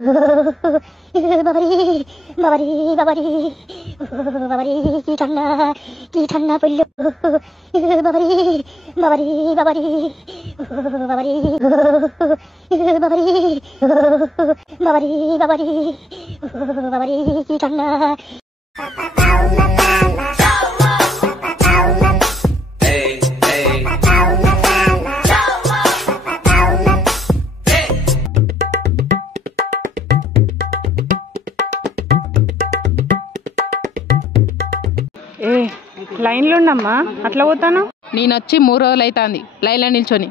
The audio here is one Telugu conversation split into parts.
बाबरी बाबरी बाबरी बाबरी की ठंडा पुल्लो बाबरी बाबरी बाबरी बाबरी बाबरी बाबरी बाबरी बाबरी की ठंडा లైన్లో ఉన్నమ్మా అట్లా పోతాను. నేను వచ్చి 3 రోజులు అవుతుంది లైన్లో నిల్చొని.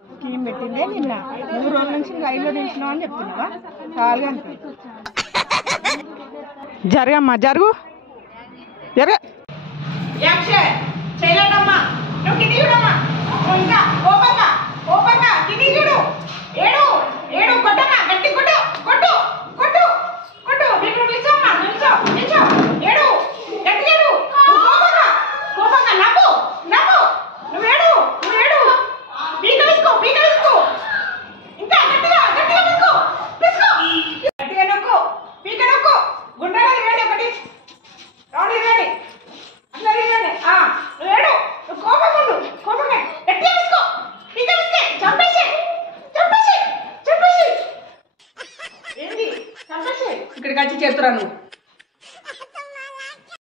స్కీమ్ పెట్టిందే నిన్న 3 రోజుల నుంచి లైన్లో నిల్చున్నావు అని చెప్తున్నావా? చాలుగా జరగమ్మా జరుగు జరగ ఇక్కడికి వచ్చి చేస్తున్నా నువ్వు.